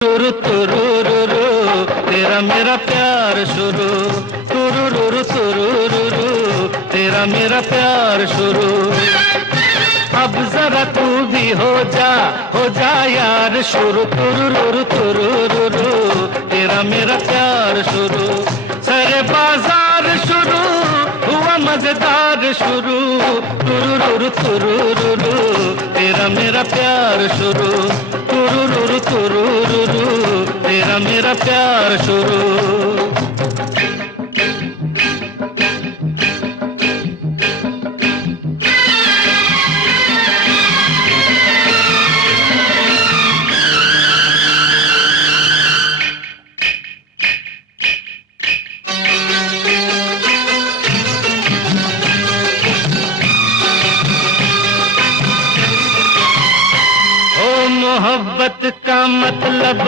तुरु तुरुरुरु तेरा मेरा प्यार शुरू, तुरुरुरु तुरुरुरु तेरा मेरा प्यार शुरू। अब जरा तू भी हो जा यार शुरू, तुरुरुरु तुरुरुरु तेरा मेरा प्यार शुरू। सारे बाजार शुरू हुआ मजेदार शुरू, तुरुरुरु तुरुरुरु तेरा मेरा प्यार शुरू, तुरुरुरु तुरुरुरु तेरा मेरा प्यार शुरू। मोहब्बत का मतलब